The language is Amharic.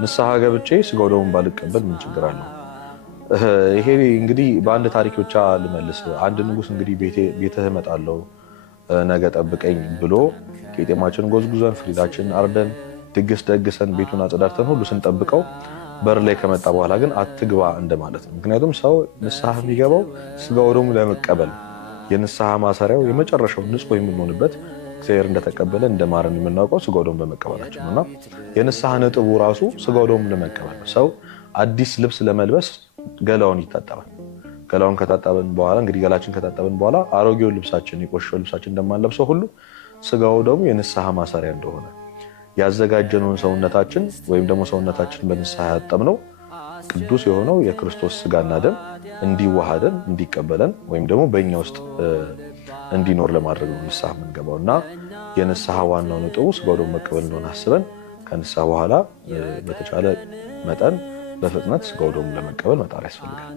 ንስሐ ገብቼ ስጋው ደሙን ባልቀበል ምን ችግር አለው? ይሄ እንግዲህ በአንድ ታሪክ ብቻ ልመልስ። አንድ ንጉስ እንግዲህ ቤትህ እመጣለሁ ነገ ጠብቀኝ ብሎ ቄጤማችንን ጎዝጉዘን ፍሪዳችንን አርደን ድግስ ደግሰን ቤቱን አጽዳርተን ሁሉ ስንጠብቀው በር ላይ ከመጣ በኋላ ግን አትግባ እንደማለት ነው። ምክንያቱም ሰው ንስሐ የሚገባው ስጋው ደሙ ለመቀበል የንስሐ ማሰሪያው የመጨረሻው ንጹህ የምንሆንበት እግዚአብሔር እንደተቀበለ እንደማረን የምናውቀው ስጋው ደሙ በመቀበላችን ነውና የንስሐ ነጥቡ ራሱ ስጋው ደሙ ለመቀበል ነው። ሰው አዲስ ልብስ ለመልበስ ገላውን ይታጠባል። ገላውን ከታጠበን በኋላ እንግዲህ ገላችን ከታጠበን በኋላ አሮጌው ልብሳችን የቆሸሸው ልብሳችን እንደማንለብሰው ሁሉ ስጋው ደሙ የንስሐ ማሰሪያ እንደሆነ ያዘጋጀነውን ሰውነታችን ወይም ደግሞ ሰውነታችን በንስሐ ያጠብነው ቅዱስ የሆነው የክርስቶስ ስጋና ደም እንዲዋሃደን እንዲቀበለን ወይም ደግሞ በእኛ ውስጥ እንዲኖር ለማድረግ ነው ንስሐ የምንገባው እና የንስሐ ዋናው ነጥቡ ስጋው ደሙ መቀበል እንደሆነ አስበን ከንስሐ በኋላ በተቻለ መጠን በፍጥነት ስጋው ደሙ ለመቀበል መጣር ያስፈልጋል።